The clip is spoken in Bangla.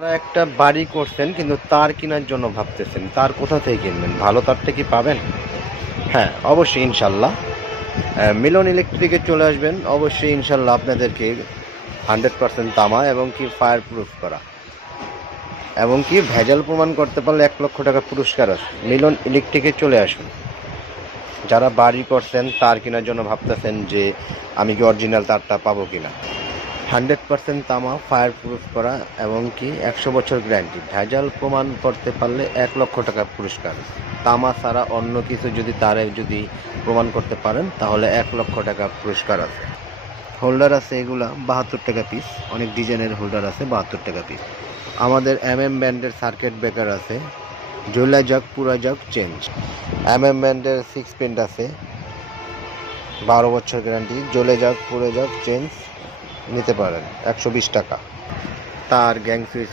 আপনারা একটা বাড়ি করছেন কিন্তু তার কেনার জন্য ভাবতেছেন, তার কোথা থেকে কিনবেন? ভালো তারটা কি পাবেন? হ্যাঁ, অবশ্যই ইনশাল্লাহ। মিলন ইলেকট্রিকে চলে আসবেন, অবশ্যই ইনশাল্লাহ আপনাদেরকে 100% তামা এবং কি ফায়ার প্রুফ করা এবং কি ভেজাল প্রমাণ করতে পারলে 1 লক্ষ টাকা পুরস্কার আছে। মিলন ইলেকট্রিকে চলে আসুন। যারা বাড়ি করছেন তার কেনার জন্য ভাবতেছেন যে আমি কি অরিজিনাল তারটা পাবো কিনা, 100% তামা ফায়ার প্রুফ করা এবং কি 100 বছর গ্যারান্টি, ভেজাল প্রমাণ করতে পারলে 1 লক্ষ টাকা পুরস্কার। তামা ছাড়া অন্য কিছু যদি তারে যদি প্রমাণ করতে পারেন তাহলে 1 লক্ষ টাকা পুরস্কার আছে। হোল্ডার আছে এগুলা 72 টাকা পিস, অনেক ডিজাইনের হোল্ডার আছে 72 টাকা পিস। আমাদের ব্র্যান্ডের সার্কিট ব্রেকার আছে, জ্বলা যাক পুরা যাক চেঞ্জ। ব্র্যান্ডের 6 পিন আছে, 12 বছর গ্যারান্টি, জ্বলে যাক পুড়ে যাক চেঞ্জ নিতে পারেন 120 টাকা। তার গ্যাং সুইচ